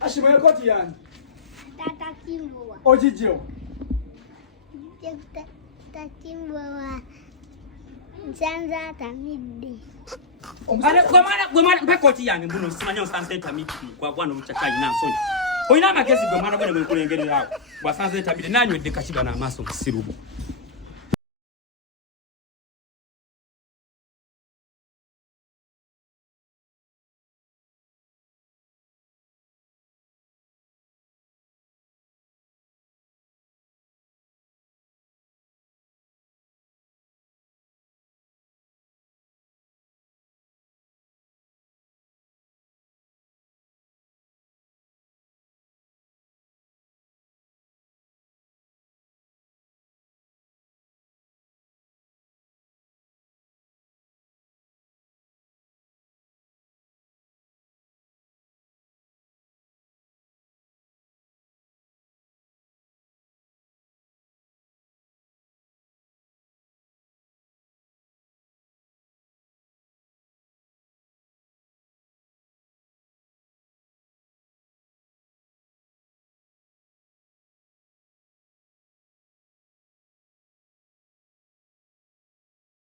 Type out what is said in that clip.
Ashima yakoti yani. Tata Kimbowa. Ojijo. Tata Kimbowa. Nsanza tamidi. Ale gwe mwana mpekoti yange mbuno simanyo sanze tamidi kwa bwana uchachayi nansoni. Oyina magezi gwe mwana bwene mwe kulengerera ako. Bwa sanze tamidi nanywedde kashiba na amaso kisirubu.